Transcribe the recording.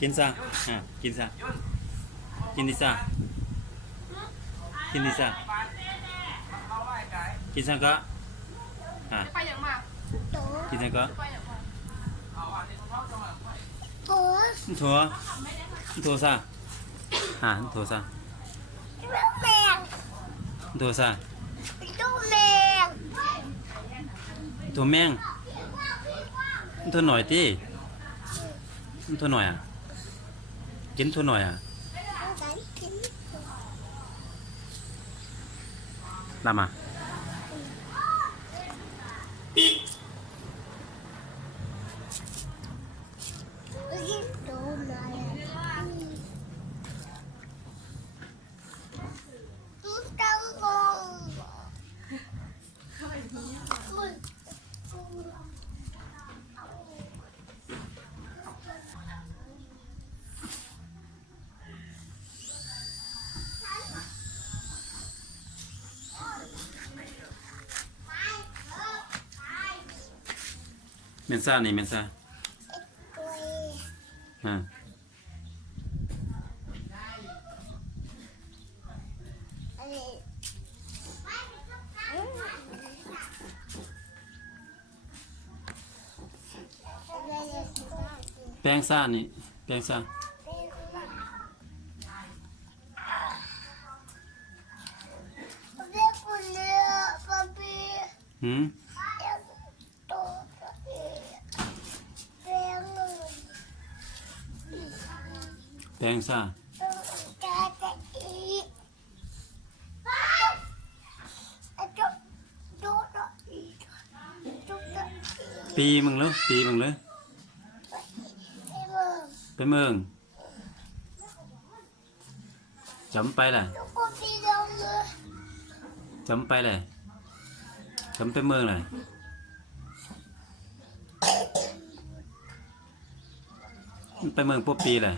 กินซะกินซะกินดิซะกินดิซะกินซะก็ไปอย่างมาก กินซะก็ ไปอย่างมาก ถั่วถั่วซะถั่วซะถั่วซะถั่วแมงถั่วหน่อยติถั่วหน่อยกินถั่วหน่อยลามาเมนซ่านี่เมนซ่าแป้งซ่านี่แป้งซ่าแป้งซ่าปีมึงเลยปีมึงเลยไปเมืองจำไปแหละจำไปเลยจำไปเมืองเลยไปเมืองปุ๊บปีเลย